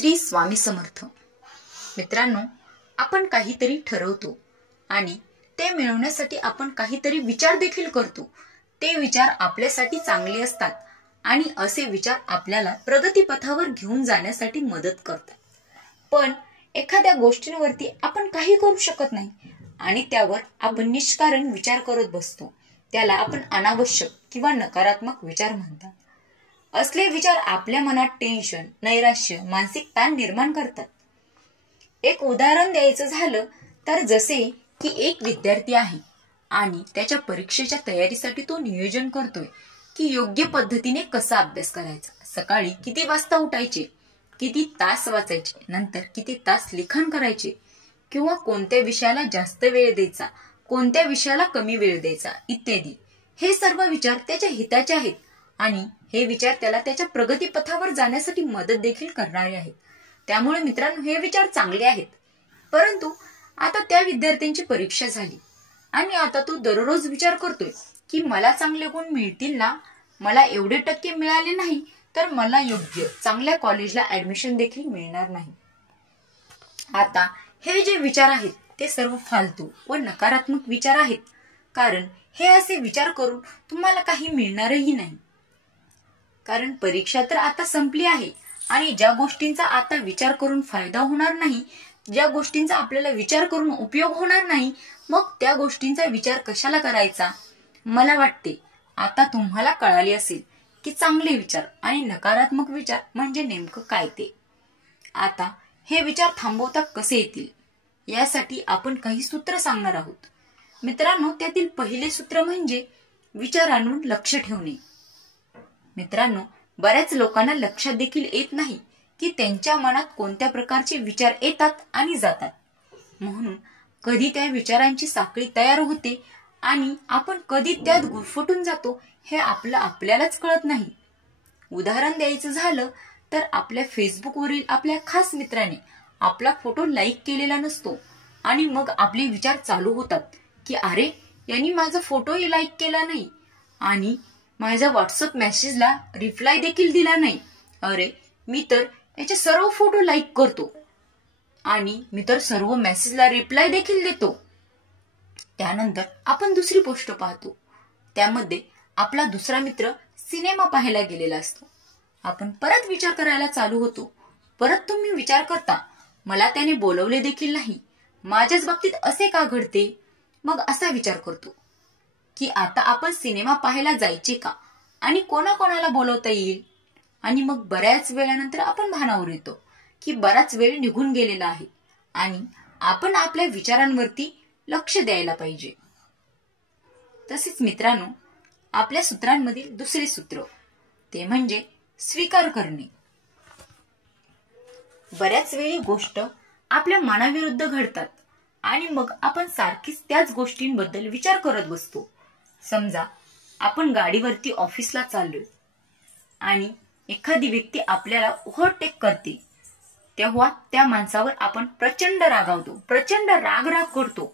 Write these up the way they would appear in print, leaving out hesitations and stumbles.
श्री स्वामी समर्थ. मित्रांनो, आपण काहीतरी ठरवतो आणि ते मिळवण्यासाठी आपण काहीतरी विचार देखील करतो. ते विचार आपल्यासाठी चांगले असतात आणि असे विचार आपल्याला प्रगतीपथावर घेऊन जाण्यासाठी मदत करतात. पण एखाद्या गोष्टींवरती आपण काही करू शकत नाही आणि त्यावर आपण निष्कारण विचार करत बसतो. त्याला आपण अनावश्यक किंवा नकारात्मक विचार म्हणतात. असले विचार आपल्या मनात टेन्शन, नैराश्य, मानसिक ताण निर्माण करतात. एक उदाहरण द्यायचं झालं तर जसे की एक विद्यार्थी आहे आणि त्याच्या परीक्षेच्या तयारीसाठी तो नियोजन करतोय की योग्य पद्धतीने कसा अभ्यास करायचा, सकाळी किती वाजता उठायचे, किती तास वाचायचे, नंतर किती तास लिखाण करायचे किंवा कोणत्या विषयाला जास्त वेळ द्यायचा, कोणत्या विषयाला कमी वेळ द्यायचा इत्यादी. हे सर्व विचार त्याच्या हिताचे आहेत आणि हे विचार त्याला त्याच्या प्रगतीपथावर जाण्यासाठी मदत देखील करणारे आहेत. त्यामुळे मित्रांनो, हे विचार चांगले आहेत. परंतु आता त्या विद्यार्थ्यांची परीक्षा झाली आणि आता तो दररोज विचार करतोय की मला चांगले गुण मिळतील ना, मला एवढे टक्के मिळाले नाही तर मला योग्य चांगल्या कॉलेजला ऍडमिशन देखील मिळणार नाही. आता हे जे विचार आहेत ते सर्व फालतू व नकारात्मक विचार आहेत, कारण हे असे विचार करून तुम्हाला काही मिळणारही नाही. कारण परीक्षा तर आता संपली आहे आणि ज्या गोष्टींचा आता विचार करून फायदा होणार नाही, ज्या गोष्टींचा आपल्याला विचार करून उपयोग होणार नाही, मग त्या गोष्टींचा विचार कशाला करायचा. मला वाटते आता तुम्हाला कळाले असेल की चांगले विचार आणि नकारात्मक विचार म्हणजे नेमकं काय ते. आता हे विचार थांबवता कसे येतील यासाठी आपण काही सूत्र सांगणार आहोत. मित्रांनो, त्यातील पहिले सूत्र म्हणजे विचारांवर लक्ष ठेवणे. मित्रांनो, बऱ्याच लोकांना लक्षात देखील येत नाही की त्यांच्या मनात कोणत्या प्रकारचे विचार येतात आणि जातात. म्हणून कधी त्या विचारांची साखळी तयार होते आणि आपण कधी त्यात गुरफटून जातो हे आपल्यालाच कळत नाही. उदाहरण द्यायचं झालं तर आपल्या फेसबुकवरील आपल्या खास मित्राने आपला फोटो लाईक केलेला नसतो आणि मग आपले विचार चालू होतात की अरे, यांनी माझा फोटोही लाईक केला नाही आणि माझ्या व्हॉट्सअप मेसेजला रिप्लाय देखील दिला नाही. अरे, मी तर याचे सर्व फोटो लाईक करतो आणि मी तर सर्व मेसेजला रिप्लाय देखील देतो. त्यानंतर आपण दुसरी पोस्ट पाहतो, त्यामध्ये आपला दुसरा मित्र सिनेमा पाहायला गेलेला असतो. आपण परत विचार करायला चालू होतो. परत तुम्ही विचार करता, मला त्याने बोलवले देखील नाही, माझ्याच बाबतीत असे का घडते. मग असा विचार करतो की आता आपण सिनेमा पाहायला जायचे का आणि कोणाकोणाला बोलवता येईल. आणि मग बऱ्याच वेळानंतर आपण भानावर येतो की बराच वेळ निघून गेलेला आहे आणि आपण आपल्या विचारांवरती लक्ष द्यायला पाहिजे. तसेच मित्रांनो, आपल्या सूत्रांमधील दुसरे सूत्र ते म्हणजे स्वीकार करणे. बऱ्याच वेळी गोष्ट आपल्या मनाविरुद्ध घडतात आणि मग आपण सारखीच त्याच गोष्टींबद्दल विचार करत बसतो. समजा आपण गाडीवरती ऑफिसला चाललोय आणि एखादी व्यक्ती आपल्याला ओव्हरटेक करते, तेव्हा त्या माणसावर आपण प्रचंड रागावतो, प्रचंड राग करतो.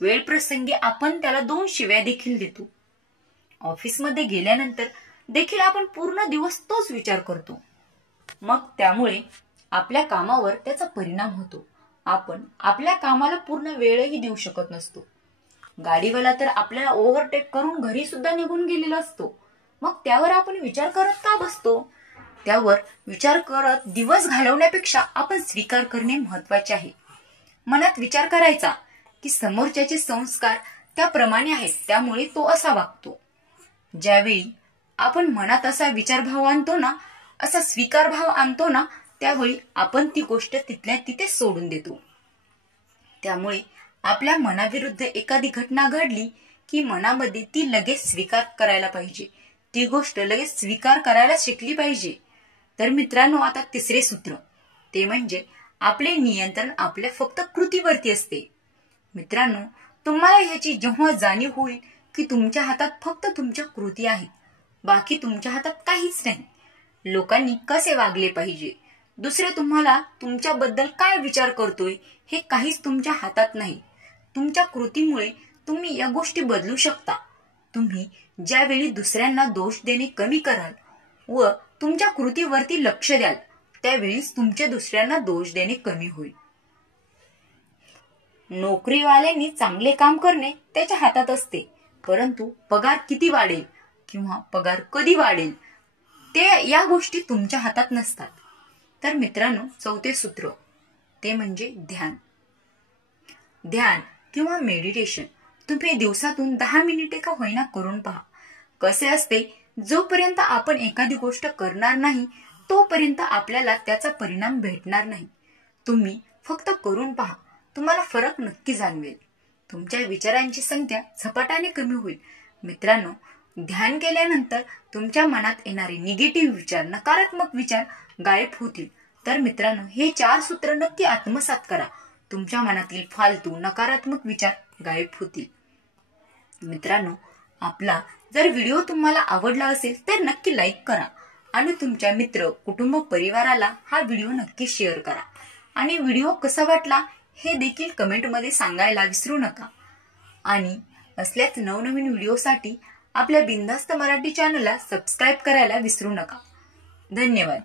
वेळ प्रसंगी आपण त्याला 2 शिव्या देखील देतो. ऑफिसमध्ये गेल्यानंतर देखील आपण पूर्ण दिवस तोच विचार करतो. मग त्यामुळे आपल्या कामावर त्याचा परिणाम होतो. आपण आपल्या कामाला पूर्ण वेळही देऊ शकत नसतो. गाडीवाला तर आपल्याला ओव्हरटेक करून घरी सुद्धा निघून गेलेला असतो. मग त्यावर आपण विचार करत का बसतो. त्यावर विचार करत दिवस घालवण्यापेक्षा आपण स्वीकार करणे महत्वाचे आहे. मनात विचार करायचा की समोरच्याचे संस्कार त्याप्रमाणे आहेत, त्यामुळे तो असा वागतो. ज्यावेळी आपण मनात असा विचारभाव आणतो ना, असा स्वीकार भाव आणतो ना, त्यावेळी आपण ती गोष्ट तिथल्या तिथे सोडून देतो. त्यामुळे आपल्या मनाविरुद्ध एखादी घटना घडली की मनामध्ये ती लगेच स्वीकार करायला पाहिजे, ती गोष्ट लगेच स्वीकार करायला शिकली पाहिजे. तर मित्रांनो, आता तिसरे सूत्र ते म्हणजे आपले नियंत्रण आपल्या फक्त कृतीवरती असते. मित्रांनो, तुम्हाला ह्याची जेव्हा जाणीव होईल की तुमच्या हातात फक्त तुमच्या कृती आहेत, बाकी तुमच्या हातात काहीच नाही. लोकांनी कसे वागले पाहिजे, दुसरे तुम्हाला तुमच्याबद्दल काय विचार करतोय, हे काहीच तुमच्या हातात नाही. तुमच्या कृतीमुळे तुम्ही या गोष्टी बदलू शकता. तुम्ही ज्यावेळी दुसऱ्यांना दोष देणे कमी कराल व तुमच्या कृतीवरती लक्ष द्याल, त्यावेळीच तुमचे दुसऱ्यांना दोष देणे कमी होईल. नोकरीवाल्यांनी चांगले काम करणे त्याच्या हातात असते, परंतु पगार किती वाढेल किंवा पगार कधी वाढेल ते या गोष्टी तुमच्या हातात नसतात. तर मित्रांनो, चौथे सूत्र ते म्हणजे ध्यान. ध्यान किंवा मेडिटेशन तुम्ही दिवसातून 10 मिनिटे का होईना करून पहा. कसे असते, जोपर्यंत आपण एखादी गोष्ट करणार नाही तोपर्यंत आपल्याला त्याचा परिणाम भेटणार नाही. तुम्ही फक्त करून पहा, तुम्हाला फरक नक्की जाणवेल. तुमच्या विचारांची संख्या झपाट्याने कमी होईल. मित्रांनो, ध्यान केल्यानंतर तुमच्या मनात येणारे निगेटिव्ह विचार, नकारात्मक विचार गायब होतील. तर मित्रांनो, हे 4 सूत्र नक्की आत्मसात करा. तुमच्या मनातील फालतू नकारात्मक विचार गायब होतील. मित्रांनो, आपला जर व्हिडिओ तुम्हाला आवडला असेल तर नक्की लाईक करा आणि तुमच्या मित्र, कुटुंब, परिवाराला हा व्हिडिओ नक्की शेअर करा. आणि व्हिडिओ कसा वाटला हे देखील कमेंटमध्ये सांगायला विसरू नका. आणि असल्याच नवनवीन व्हिडिओसाठी आपल्या बिंदास्त मराठी चॅनलला सबस्क्राईब करायला विसरू नका. धन्यवाद.